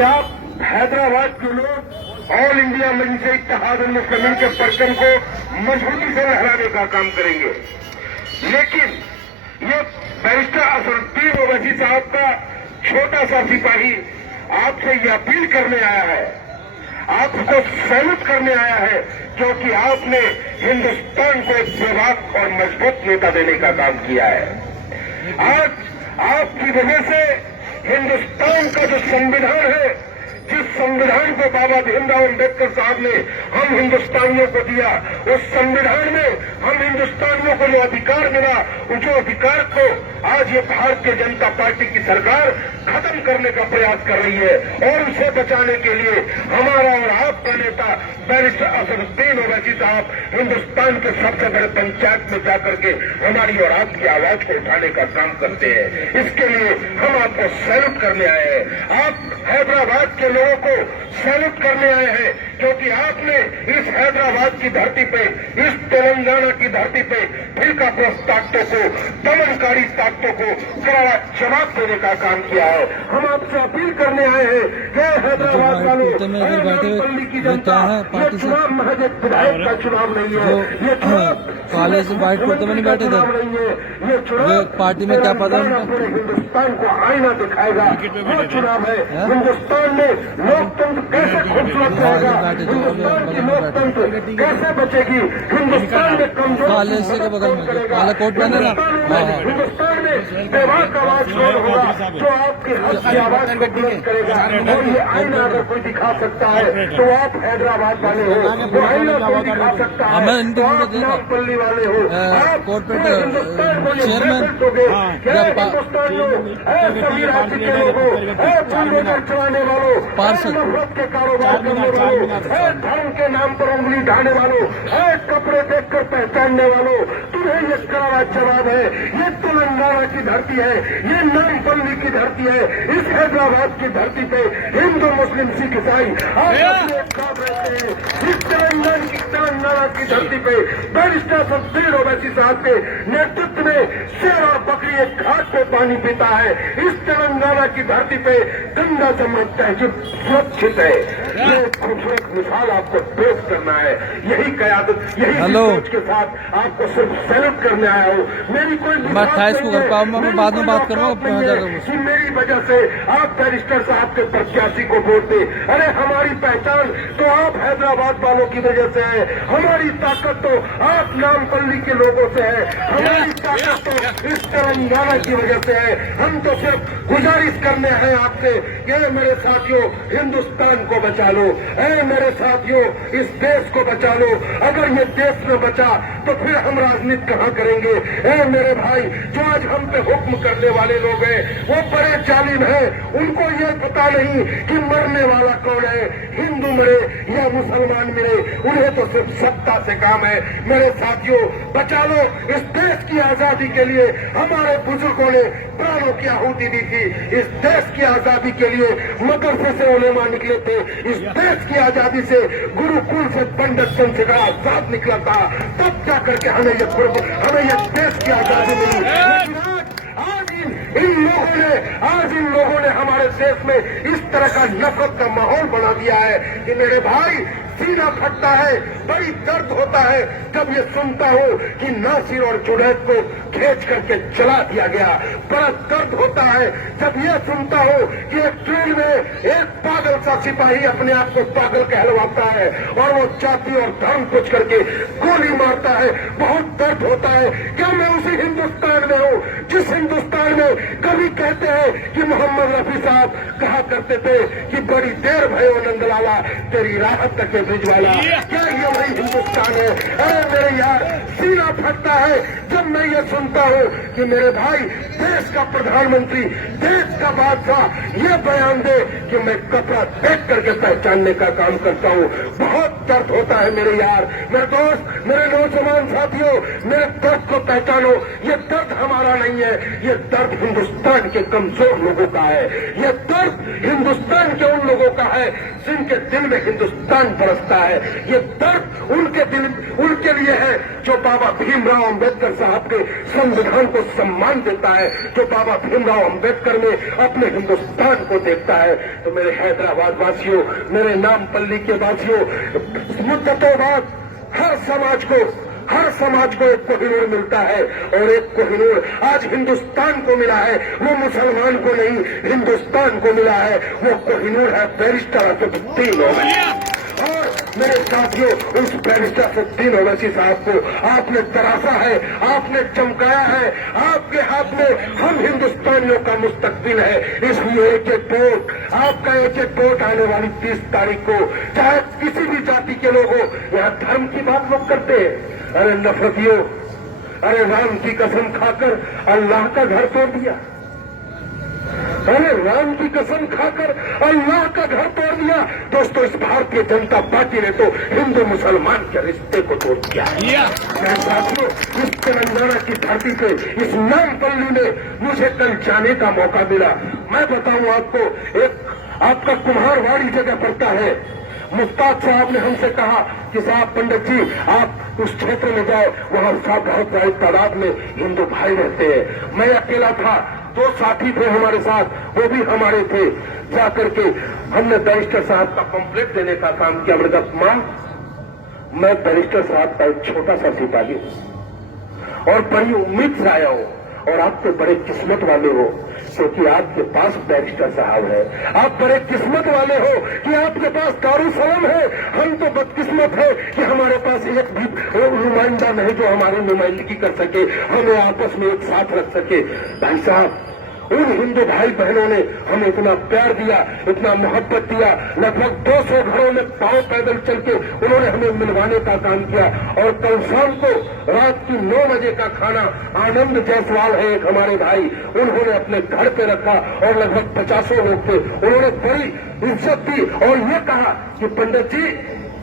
आप हैदराबाद के लोग ऑल इंडिया मजलिस इत्तेहाद मुस्लिमीन के परचम को मजबूती से लहराने का काम करेंगे, लेकिन ये बैरिस्टर असदुद्दीन ओवैसी साहब का छोटा सा सिपाही आपसे ये अपील करने आया है, आपको सैल्यूट करने आया है, क्योंकि आपने हिंदुस्तान को एक बेबाक और मजबूत नेता देने का काम किया है। आज आपकी वजह से हिंदुस्तान का जो संविधान है, जिस संविधान को बाबा भीमराव अम्बेडकर साहब ने हम हिंदुस्तानियों को दिया, उस संविधान में हम हिंदुस्तानियों को जो अधिकार मिला, उन जो अधिकार को आज ये भारतीय जनता पार्टी की सरकार खत्म करने का प्रयास कर रही है, और उसे बचाने के लिए हमारा और आपका नेता बैरिस्टर असदुद्दीन ओवैसी साहब हिंदुस्तान के सबसे बड़े पंचायत में जाकर के हमारी और आपकी आवाज को उठाने का काम करते हैं। इसके लिए हम आपको सैल्यूट करने आए हैं। आप हैदराबाद के लोगों को सैल्यूट करने आए हैं, क्योंकि आपने इस हैदराबाद की धरती पे, इस तेलंगाना की धरती पे फिरकाप्रस्त ताकतों को, दमनकारी ताकतों को कड़ा जवाब देने का काम किया है। हम आपसे अपील करने आए हैं कि हैदराबाद वालों, दिल्ली की जनता, ये चुनाव महज एक विधायक का चुनाव नहीं है, ये कॉलेज से बाइट करते में नहीं बैठे थे, ये चुनाव पार्टी में क्या पता पूरे हिंदुस्तान को आईना दिखाएगा। वो चुनाव है हिंदुस्तान में लोकतंत्र कैसे खूबसूरत रहेगा, हिंदुस्तान की लोकतंत्र कैसे बचेगी, हिंदुस्तान में कमजोर कॉलेज से के बगल में काला कोट पहने ना, हिंदुस्तान में बेबाक आवाज कौन होगा जो आपकी हक की आवाज को बुलंद करेगा। और ये आईना अगर कोई दिखा सकता है तो आप हैदराबाद वाले हो, वो आईना कोई दिखा सकता है तो आप नामपल्ली वाले हो, आप हिंदुस्तान को चेयरमैन सभी राज्य के लोगों, बुलडोजर चलाने वालों, नफरत के कारोबार करने वालों, धर्म के नाम पर उंगली ढाने वालों, कपड़े देखकर पहचानने वालों, तुम्हें ये करारा जवाब है। ये तेलंगाना की धरती है, ये नामपल्ली की धरती है, इस हैदराबाद की धरती पे हिंदू मुस्लिम सिख ईसाई आप एक साथ रहते हैं। इस तेलंगाना की धरती पे बैरिस्टर असदुद्दीन ओवैसी साहब के नेतृत्व में शेर और बकरी एक घाट पे पानी पीता है। इस तेलंगाना की धरती पे गंगा जमुना तहजीब सुरक्षित है। ये खूबसूरत मिसाल आपको पेश करना है, यही कयादत, यही सोच के साथ आपको सिर्फ सैल्यूट करने आया हूँ। मेरी कोई मैं बाद में बात करूँगा कि मेरी वजह से आप बैरिस्टर साहब के प्रत्याशी को वोट दे। अरे हमारी पहचान तो आप हैदराबाद वालों की वजह से है, हमारी ताकत तो आप नामपल्ली के लोगों से है, हमारी ताकत तो इस तेलंगाना की वजह से है। हम तो सिर्फ गुजारिश करने हैं आपसे कि मेरे साथियों हिंदुस्तान को बचा लो, मेरे साथियों इस देश को बचा लो। अगर ये देश न बचा तो फिर हम राजनीति कहाँ करेंगे। मेरे भाई, जो आज हम पे हुक्म करने वाले लोग हैं वो बड़े जालिम हैं, उनको ये पता नहीं कि मरने वाला कौन है, हिंदू मरे या मुसलमान मरे, उन्हें तो सिर्फ सत्ता से काम है। मेरे साथियों बचा लो, इस देश की आजादी के लिए हमारे बुजुर्गों ने प्राणों की आहुति दी थी, इस देश की आजादी के लिए मदरसे से उलेमा निकले थे, इस देश की आजादी से गुरुकुल से पंडित संस्कार आजाद निकला था, तब जाकर के हमें ये देश की आजादी मिली। आज इन लोगों ने हमारे देश में इस तरह का नफरत का माहौल बना दिया है कि मेरे भाई सीना फटता है, बड़ी दर्द होता है जब ये सुनता हूँ कि नासिर और जुनैद को खींच करके जला दिया गया। बड़ा दर्द होता है जब ये सुनता हूँ कि एक ट्रेन में एक पागल सा सिपाही अपने आप को पागल कहलवाता है और वो जाति और धर्म पूछ करके गोली मारता है। बहुत दर्द होता है। क्या मैं उसी हिंदुस्तान में हूँ जिस हिंदुस्तान में कभी कहते हैं कि मोहम्मद रफी साहब कहा करते थे कि बड़ी देर भयो नंदलाला तेरी राहत तक भिजवाला। क्या ये वही हिंदुस्तान है? अरे मेरे यार, सीना फटता है जब मैं ये सुनता हूँ कि मेरे भाई देश का प्रधानमंत्री, देश का बादशाह ये बयान दे कि मैं कपड़ा देख करके पहचानने का काम करता हूँ। बहुत दर्द होता है मेरे यार, मेरे दोस्त, मेरे नौजवान साथी। साथियों, मेरे दर्द को पहचानो। ये दर्द हमारा नहीं है, ये दर्द हिंदुस्तान के कमजोर लोगों का है। ये दर्द हिंदुस्तान के उन लोगों का है जिनके दिल में हिंदुस्तान बरसता है। ये दर्द उनके लिए है जो बाबा भीमराव अंबेडकर साहब के संविधान को सम्मान देता है, जो बाबा भीमराव अंबेडकर में अपने हिंदुस्तान को देखता है। तो मेरे हैदराबाद वासियों, मेरे नामपल्ली के वासियों, मुद्दतों बाद हर समाज को एक कोहिनूर मिलता है, और एक कोहिनूर आज हिंदुस्तान को मिला है। वो मुसलमान को नहीं, हिंदुस्तान को मिला है। वो कोहिनूर है बैरिस्टर असदुद्दीन ओवैसी। और मेरे साथियों, उस बैरिस्टर असदुद्दीन ओवैसी साहब को आपने तराशा है, आपने चमकाया है। आपके हाथ में हम हिंदुस्तानियों का मुस्तकबिल है। इसलिए एक एक वोट, आपका एक एक वोट आने वाली 30 तारीख को, चाहे किसी भी जाति के लोग हो। यहाँ धर्म की बात लोग करते हैं, अरे नफरतियों, अरे राम की कसम खाकर अल्लाह का घर तोड़ दिया। अरे राम की कसम खाकर अल्लाह का घर तोड़ दिया। दोस्तों, इस भारतीय जनता पार्टी ने तो हिंदू मुसलमान के रिश्ते को तोड़ दिया। मेरे साथियों, इस तेलंगाना की धरती पे, इस नामपल्ली में मुझे कल जाने का मौका मिला। मैं बताऊं आपको, एक आपका कुम्हारवाड़ी जगह पड़ता है। मुफ्ताज साहब ने हमसे कहा कि साहब पंडित जी, आप उस क्षेत्र में जाए, वहां साहब बहुत बड़ी तादाद में हिंदू भाई रहते हैं। मैं अकेला था, 2 साथी थे हमारे साथ, वो भी हमारे थे। जाकर के हमने बैरिस्टर साहब का पंपलेट देने का काम किया। मैंने कहा, मां, मैं बैरिस्टर साहब का एक छोटा सा सिपाही हूं और बड़ी उम्मीद से आया हूं, और आप तो बड़े किस्मत वाले हो क्योंकि आपके पास बैरिस्टर साहब है। आप बड़े किस्मत वाले हो कि आपके पास दारुसलाम है। हम तो बदकिस्मत है कि हमारे पास एक भी नुमाइंदा नहीं जो हमारी नुमाइंदगी कर सके, हमें आपस में एक साथ रख सके। भाई साहब, उन हिंदू भाई बहनों ने हमें इतना प्यार दिया, इतना मोहब्बत दिया। लगभग 200 घरों में पांव पैदल चल के उन्होंने हमें मिलवाने का काम किया। और कल शाम को रात की 9 बजे का खाना आनंद जायसवाल है एक हमारे भाई, उन्होंने अपने घर पे रखा और लगभग 50 लोग थे। उन्होंने बड़ी इज्जत दी और ये कहा कि पंडित जी,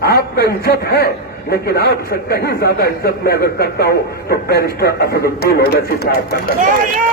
आपका इज्जत है, लेकिन आपसे कहीं ज्यादा इज्जत मैं अगर करता हूं तो बैरिस्टर असदुद्दीन ओवैसी साहब का करता हूं।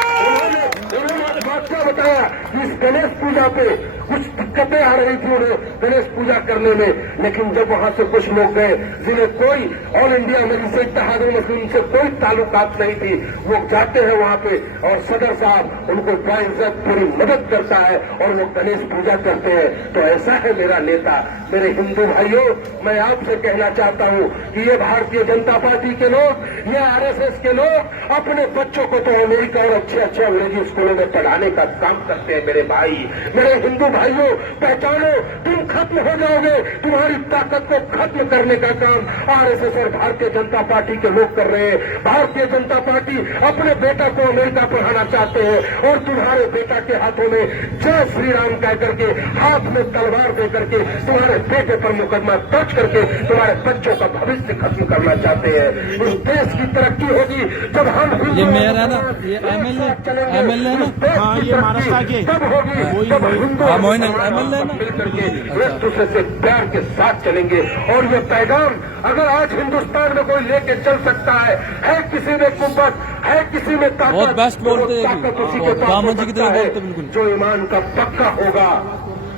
उन्होंने बात क्या बताया कि इस गणेश पूजा पे कुछ दिक्कतें आ रही थी उन्हें गणेश पूजा करने में, लेकिन जब वहां से कुछ लोग गए जिन्हें कोई ऑल इंडिया मजलिस इत्तेहाद मुस्लिम से कोई ताल्लुकात नहीं थी, वो जाते हैं वहां पे और सदर साहब उनको बाइज्जत पूरी मदद करता है और वो गणेश पूजा करते हैं। तो ऐसा है मेरा नेता। मेरे हिंदू भाइयों, मैं आपसे कहना चाहता हूं कि ये भारतीय जनता पार्टी के लोग, ये आरएसएस के लोग अपने बच्चों को तो अमेरिका और अच्छे अच्छे अंग्रेजी स्कूलों में पढ़ाने का काम करते हैं। मेरे भाई, मेरे हिंदू भाइयों, पहचानो, तुम खत्म हो जाओगे। तुम्हारी ताकत को खत्म करने का काम आरएसएस और भारतीय जनता पार्टी के लोग कर रहे हैं। भारतीय जनता पार्टी अपने बेटा को अमेरिका पढ़ाना चाहते हैं और तुम्हारे बेटा के हाथों में जय श्री राम कह करके, हाथ में तलवार दे करके तुम्हारे बेटे पर मुकदमा दर्ज करके तुम्हारे बच्चों का भविष्य खत्म करना चाहते हैं। इस देश की तरक्की होगी जब हम ये मेयर है ना, ये एमएलए है ना, हाँ, ये महाराष्ट्र के तब होगी जब हिंदू एमएलए है ना, मिल करके एक दूसरे से प्यार के साथ चलेंगे। और ये पैगाम अगर आज हिंदुस्तान में कोई लेके चल सकता है किसी में कुव्वत, है किसी में ताकत, बहुत बेस्ट बोलते हैं, ताकत उसी के पास रामन हो जी की सकता तरह है बोलते बिल्कुल। जो ईमान का पक्का होगा,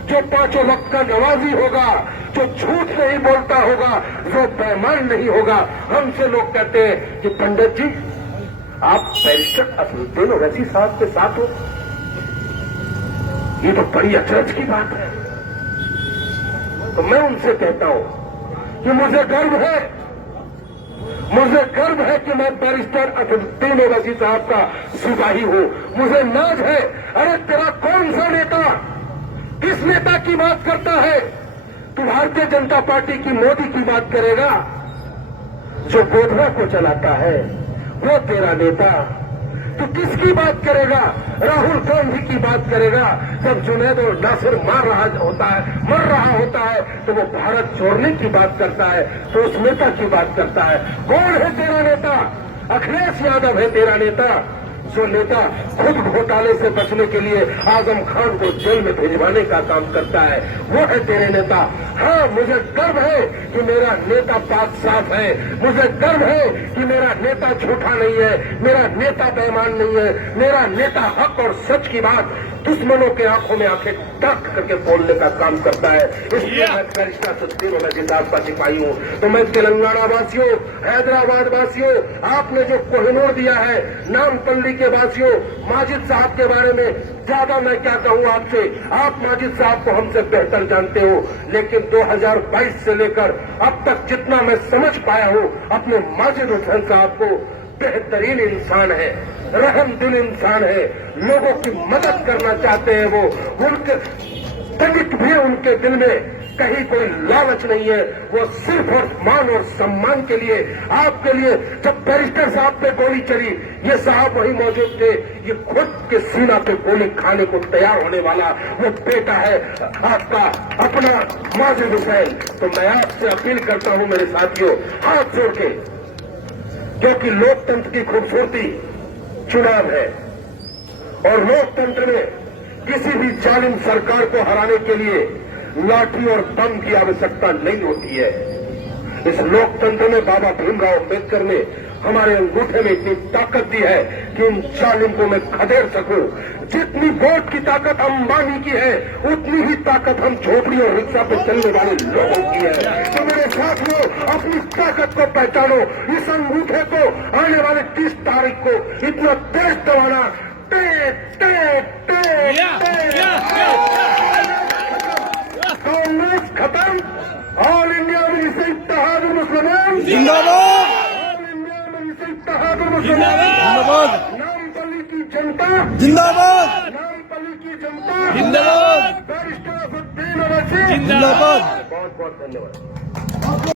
जो 5 वक्त का नवाजी होगा, जो झूठ नहीं बोलता होगा, जो बेईमान नहीं होगा। हमसे लोग कहते हैं कि पंडित जी, आप बैरिस्टर असदुद्दीन ओवैसी साहब के साथ हो, ये तो बड़ी अचरज की बात है। तो मैं उनसे कहता हूं कि मुझे गर्व है कि मैं बैरिस्टर असदुद्दीन ओवैसी साहब का सिपाही हूं। मुझे नाज है। अरे तेरा कौन सा नेता किस नेता की बात करता है? तू भारतीय जनता पार्टी की मोदी की बात करेगा? जो गोधरा को चलाता है वो तेरा नेता। तो किसकी बात करेगा? राहुल गांधी की बात करेगा। जब जुनैद और नासिर मर रहा होता है तो वो भारत छोड़ने की बात करता है, तो उस नेता की बात करता है। कौन है तेरा नेता? अखिलेश यादव है तेरा नेता। जो नेता खुद घोटाले से बचने के लिए आजम खान को जेल में भिजवाने का काम करता है, वो है तेरे नेता। हाँ, मुझे गर्व है कि मेरा नेता पाक साफ है, मुझे गर्व है कि मेरा नेता झूठा नहीं है, मेरा नेता बेईमान नहीं है, मेरा नेता हक और सच की बात दुश्मनों के आंखों में आंखें ताक करके बोलने का काम करता है। इसलिए मैं बैरिस्टर सत्तीन मैं जिंदास का सिपाही हूँ। तो मैं तेलंगाना वासियों, हैदराबाद वासियों, आपने जो कोहिनूर दिया है, नामपल्ली के वासियों, माजिद साहब के बारे में ज्यादा मैं क्या कहूँ आपसे, आप माजिद साहब को हमसे बेहतर जानते हो, लेकिन 2022 से लेकर अब तक जितना मैं समझ पाया हूँ अपने माजिद हुसैन साहब को, बेहतरीन इंसान है, रहम दिल इंसान है, लोगों की मदद करना चाहते हैं। वो उनके तनिक भी उनके दिल में कहीं कोई लालच नहीं है, वो सिर्फ और मान और सम्मान के लिए, आपके लिए। जब बैरिस्टर साहब पे गोली चली, ये साहब वहीं मौजूद थे, ये खुद के सीना पे गोली खाने को तैयार होने वाला वो बेटा है आपका अपना माजिद हुसैन। तो मैं आपसे अपील करता हूं मेरे साथियों, हाथ जोड़ के, क्योंकि लोकतंत्र की खूबसूरती चुनाव है और लोकतंत्र में किसी भी जालिम सरकार को हराने के लिए लाठी और दम की आवश्यकता नहीं होती है। इस लोकतंत्र में बाबा भीमराव अम्बेडकर ने हमारे अंगूठे में इतनी ताकत दी है कि इन जालिम को मैं खदेड़ सकूं। जितनी वोट की ताकत अंबानी की है, उतनी ही ताकत हम झोपड़ी और रिक्शा पे चलने वाले लोगों की है। तो मेरे साथियों, अपनी ताकत को पहचानो। इस अंगूठे को आने वाले 30 तारीख को इतना तेज दबाना, कांग्रेस खत्म, ऑल इंडिया में इत्तेहाद मुसलमान जिंदाबाद, ऑल इंडिया में इत्तेहाद मुसलमान जिंदाबाद, नामपल्ली की जनता जिंदाबाद, नामपल्ली की जनता जिंदाबाद, बैरिस्टर सत्तीन अवैसी जिंदाबाद। बहुत बहुत धन्यवाद।